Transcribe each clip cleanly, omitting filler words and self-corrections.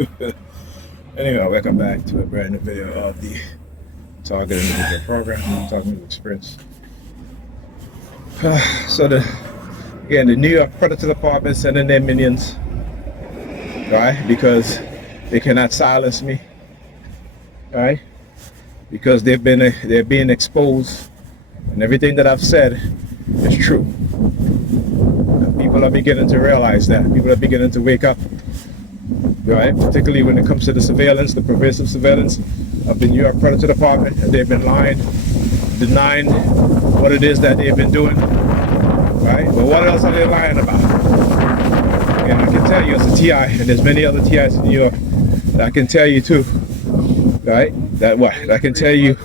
Anyway, welcome back to a brand new video of the Target Individual Program, Talking to Experience. So the New York Predator Department sending their minions, right? Because they cannot silence me, right? Because they're being exposed, and everything that I've said is true. People are beginning to realize that. People are beginning to wake up, right? Particularly when it comes to the surveillance, the pervasive surveillance of the New York Predator Department. They've been lying, denying what it is that they've been doing, right? But what else are they lying about? And I can tell you, as a TI, and there's many other TIs in New York, that I can tell you too, right? That what? I can tell you.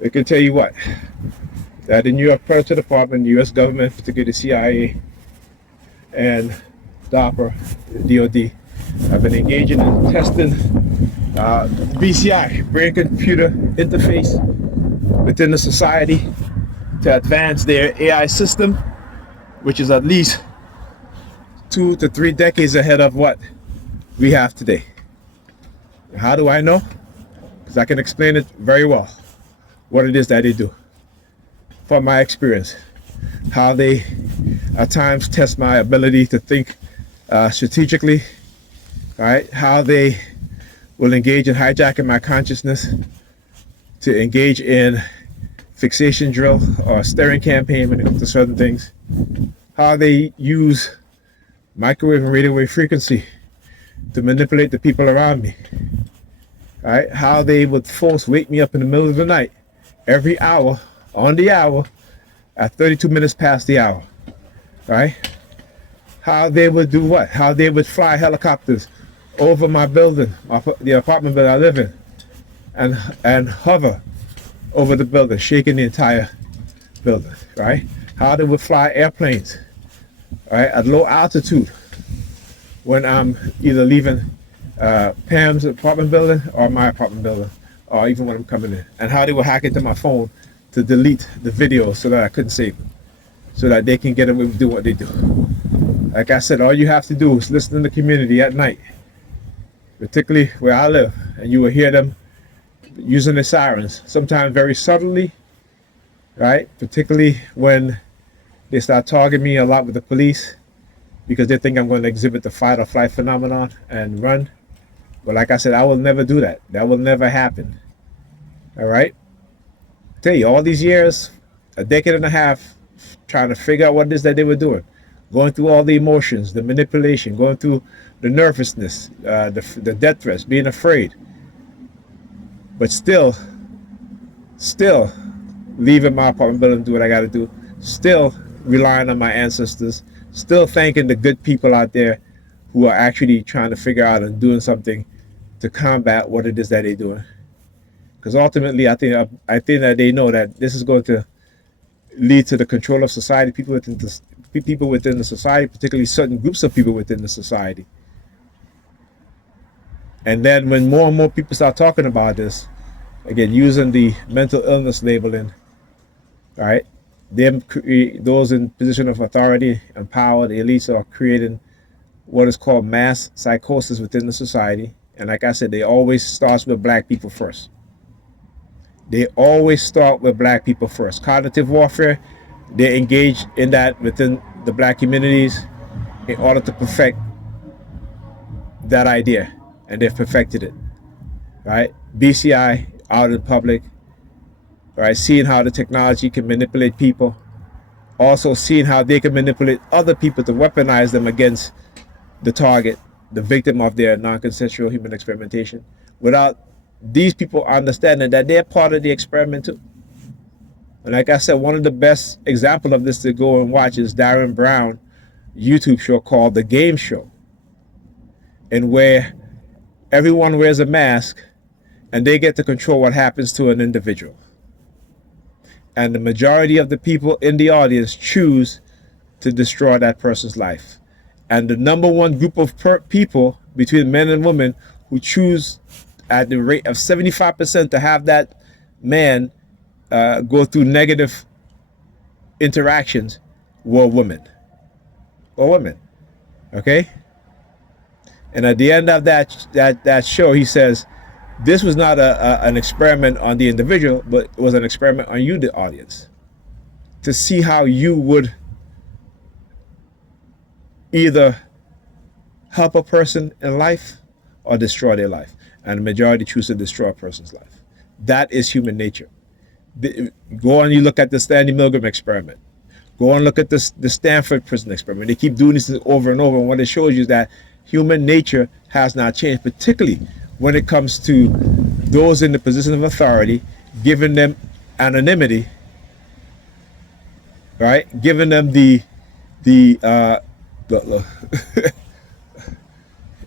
It can tell you what? That the New York Predator Department, the U.S. government, particularly the CIA and DARPA, DOD, have been engaging in testing BCI, brain-computer interface, within the society to advance their AI system, which is at least 2 to 3 decades ahead of what we have today. How do I know? Because I can explain it very well, what it is that they do. From my experience, how they at times test my ability to think strategically, right? How they will engage in hijacking my consciousness to engage in fixation drill or stirring campaign when it comes to certain things. How they use microwave and radio wave frequency to manipulate the people around me, right? How they would wake me up in the middle of the night every hour, on the hour, at 32 minutes past the hour, right? How they would do what? How they would fly helicopters over my building, the apartment that I live in, and hover over the building, shaking the entire building, right? How they would fly airplanes, right, at low altitude when I'm either leaving Pam's apartment building or my apartment building, or even when I'm coming in. And how they would hack into my phone to delete the video so that I couldn't save them, so that they can get away with doing what they do. Like I said, all you have to do is listen to the community at night, particularly where I live, and you will hear them using the sirens, sometimes very subtly, right? Particularly when they start targeting me a lot with the police because they think I'm going to exhibit the fight or flight phenomenon and run. But like I said, I will never do that. That will never happen. All right? I tell you, all these years, a decade and a half, trying to figure out what it is that they were doing, going through all the emotions, the manipulation, going through the nervousness, the death threats, being afraid, but still leaving my apartment building to do what I got to do, still relying on my ancestors, still thanking the good people out there who are actually trying to figure out and doing something to combat what it is that they're doing. Because ultimately, I think that they know that this is going to lead to the control of society, people within the society, particularly certain groups of people within the society. And then when more and more people start talking about this, again, using the mental illness labeling, right? Those in position of authority and power, the elites, are creating what is called mass psychosis within the society. And like I said, they always starts with black people first. They always start with black people first. Cognitive warfare, they engage in that within the black communities in order to perfect that idea, and they've perfected it, right? BCI out in public, right? Seeing how the technology can manipulate people, also seeing how they can manipulate other people to weaponize them against the target, the victim of their non-consensual human experimentation, without these people understanding that they're part of the experiment too. And like I said, one of the best examples of this to go and watch is Darren Brown YouTube show called The Game Show, and where everyone wears a mask and they get to control what happens to an individual. And the majority of the people in the audience choose to destroy that person's life. And the number one group of people between men and women who choose at the rate of 75% to have that man go through negative interactions were women. Okay? And at the end of that show, he says, this was not an experiment on the individual, but it was an experiment on you, the audience, to see how you would either help a person in life or destroy their life. And the majority choose to destroy a person's life. That is human nature. Go on, you look at the Stanley Milgram experiment. Go and look at the Stanford prison experiment. They keep doing this over and over. And what it shows you is that human nature has not changed, particularly when it comes to those in the position of authority, giving them anonymity, right? Giving them the look,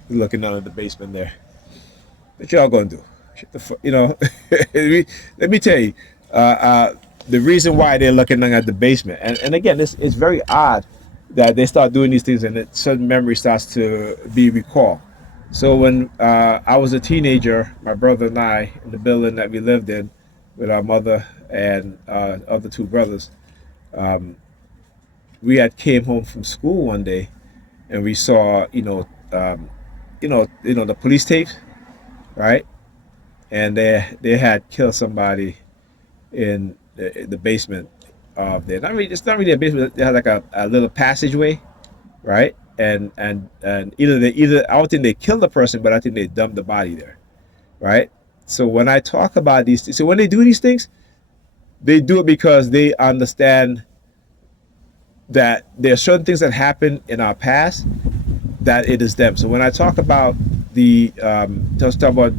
looking down at the basement there. What y'all gonna do? Let me tell you, the reason why they're looking down at the basement, and again, it's very odd that they start doing these things and that certain memory starts to be recalled. So when I was a teenager, my brother and I, in the building that we lived in, with our mother and other two brothers, we had came home from school one day, and we saw, the police tapes, right? And they had killed somebody in the basement of there. It's not really a basement. They had like a little passageway, right? And either I don't think they killed the person, but I think they dumped the body there, right? So when I talk about these things, so when they do these things, they do it because they understand that there are certain things that happen in our past that it is them. So when I talk about just talk about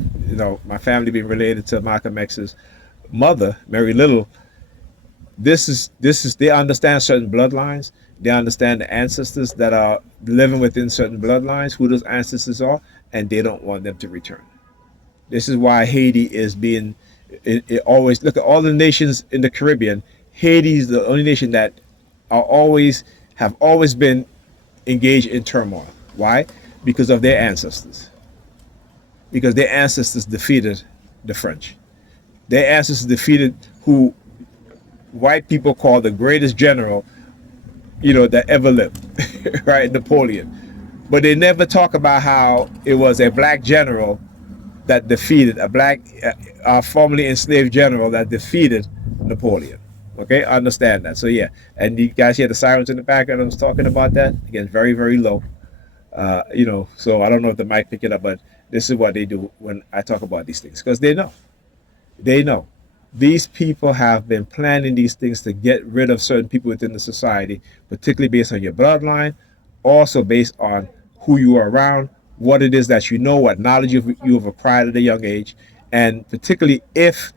my family being related to Malcolm X's mother, Mary Little, this is they understand certain bloodlines. They understand the ancestors that are living within certain bloodlines, who those ancestors are, and they don't want them to return. This is why Haiti is being it always, look at all the nations in the Caribbean. Haiti is the only nation that have always been engaged in turmoil. Why? Because of their ancestors. Because their ancestors defeated the French. Their ancestors defeated who white people call the greatest general, that ever lived, right? Napoleon. But they never talk about how it was a black general that defeated a black, formerly enslaved general that defeated Napoleon. Okay, understand that. So yeah, and you guys hear the sirens in the background. I was talking about that again, very very low. So I don't know if the mic pick it up, but this is what they do when I talk about these things, because they know these people have been planning these things to get rid of certain people within the society, particularly based on your bloodline, also based on who you are around, what it is that what knowledge you have acquired at a young age, and particularly if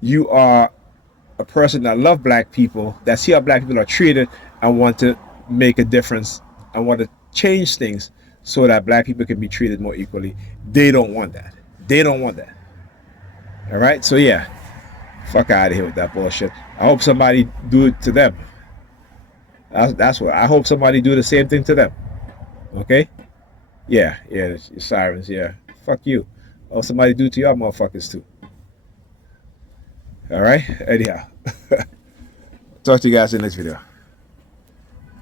you are a person that love black people, that see how black people are treated and want to make a difference and want to change things so that black people can be treated more equally. They don't want that. All right, so yeah, fuck out of here with that bullshit. I hope somebody do it to them. That's what I hope, somebody do the same thing to them. Okay? Yeah, sirens, yeah. Fuck you. I hope somebody do it to y'all motherfuckers too. All right? Anyhow. Talk to you guys in the next video.